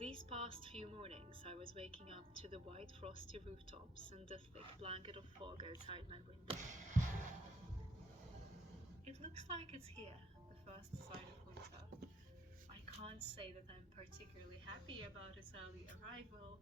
These past few mornings I was waking up to the white frosty rooftops and the thick blanket of fog outside my window. It looks like it's here, the first sign of winter. I can't say that I'm particularly happy about its early arrival,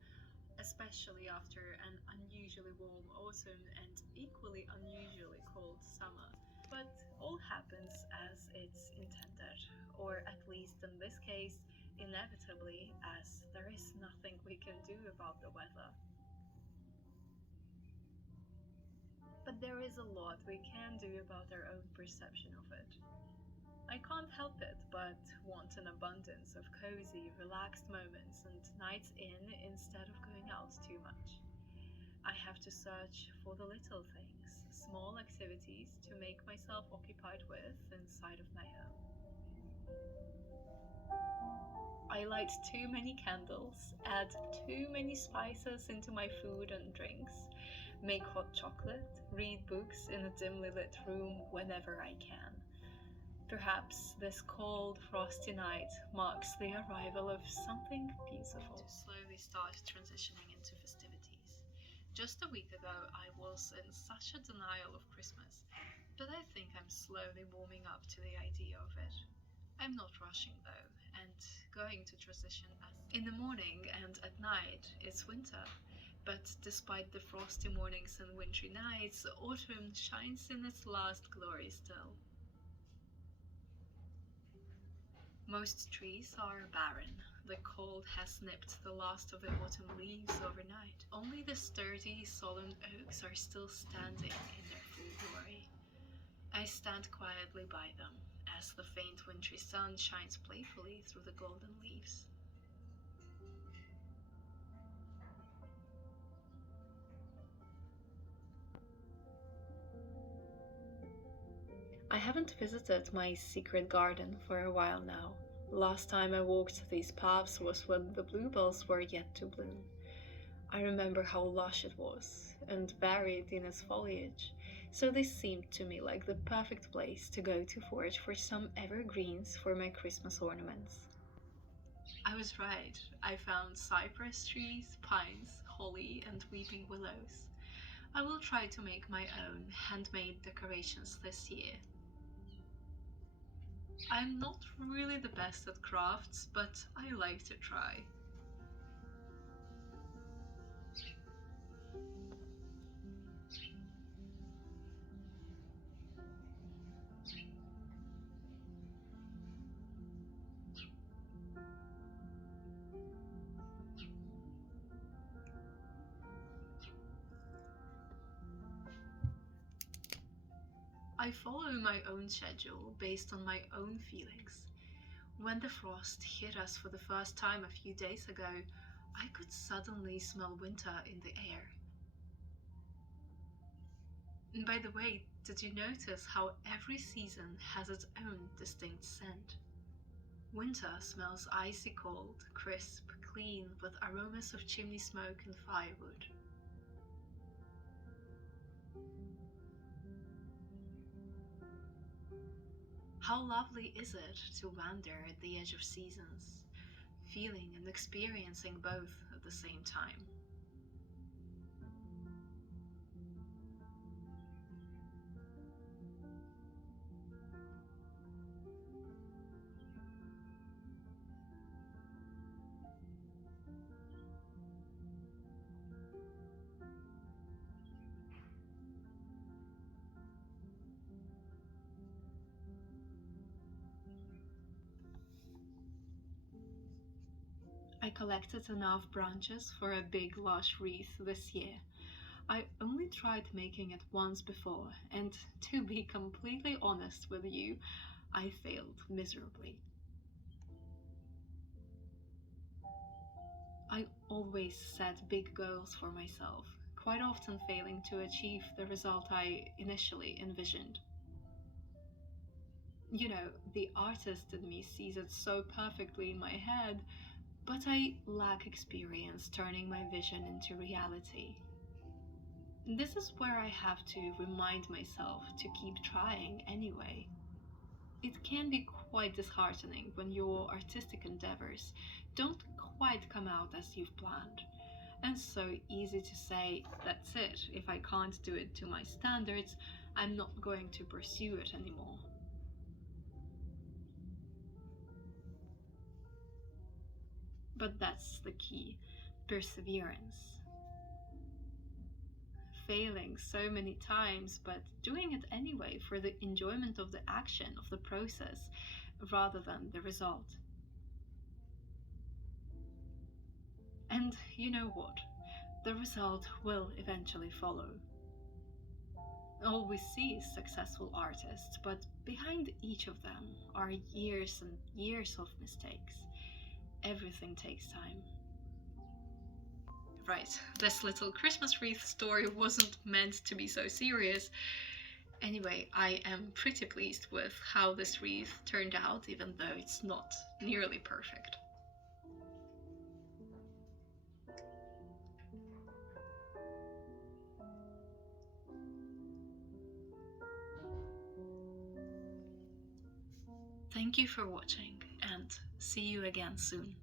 especially after an unusually warm autumn and equally unusually cold summer. But all happens as it's intended, or at least in this case, inevitably, as there is nothing we can do about the weather. But there is a lot we can do about our own perception of it. I can't help it but want an abundance of cozy, relaxed moments and nights in instead of going out too much. I have to search for the little things, small activities to make myself occupied with inside of my home. I light too many candles, add too many spices into my food and drinks, make hot chocolate, read books in a dimly lit room whenever I can. Perhaps this cold, frosty night marks the arrival of something beautiful. To slowly start transitioning into festivities. Just a week ago, I was in such a denial of Christmas, but I think I'm slowly warming up to the idea of it. I'm not rushing though, and going to transition as in the morning and at night it's winter. But despite the frosty mornings and wintry nights, autumn shines in its last glory still. Most trees are barren. The cold has nipped the last of the autumn leaves overnight. Only the sturdy, solemn oaks are still standing in their full glory. I stand quietly by them as the faint wintry sun shines playfully through the golden leaves. I haven't visited my secret garden for a while now. Last time I walked these paths was when the bluebells were yet to bloom. I remember how lush it was, and varied in its foliage, so this seemed to me like the perfect place to go to forage for some evergreens for my Christmas ornaments. I was right. I found cypress trees, pines, holly, and weeping willows. I will try to make my own handmade decorations this year. I'm not really the best at crafts, but I like to try. I follow my own schedule based on my own feelings. When the frost hit us for the first time a few days ago, I could suddenly smell winter in the air. And by the way, did you notice how every season has its own distinct scent? Winter smells icy cold, crisp, clean, with aromas of chimney smoke and firewood. How lovely is it to wander at the edge of seasons, feeling and experiencing both at the same time? I collected enough branches for a big lush wreath this year. I only tried making it once before, and to be completely honest with you, I failed miserably. I always set big goals for myself, quite often failing to achieve the result I initially envisioned. The artist in me sees it so perfectly in my head, but I lack experience turning my vision into reality. This is where I have to remind myself to keep trying anyway. It can be quite disheartening when your artistic endeavors don't quite come out as you've planned. And so easy to say, that's it, if I can't do it to my standards, I'm not going to pursue it anymore. But that's the key: perseverance. Failing so many times, but doing it anyway for the enjoyment of the action, of the process, rather than the result. And you know what? The result will eventually follow. All we see is successful artists, but behind each of them are years and years of mistakes. Everything takes time. Right, this little Christmas wreath story wasn't meant to be so serious. Anyway, I am pretty pleased with how this wreath turned out, even though it's not nearly perfect. Thank you for watching, and see you again soon.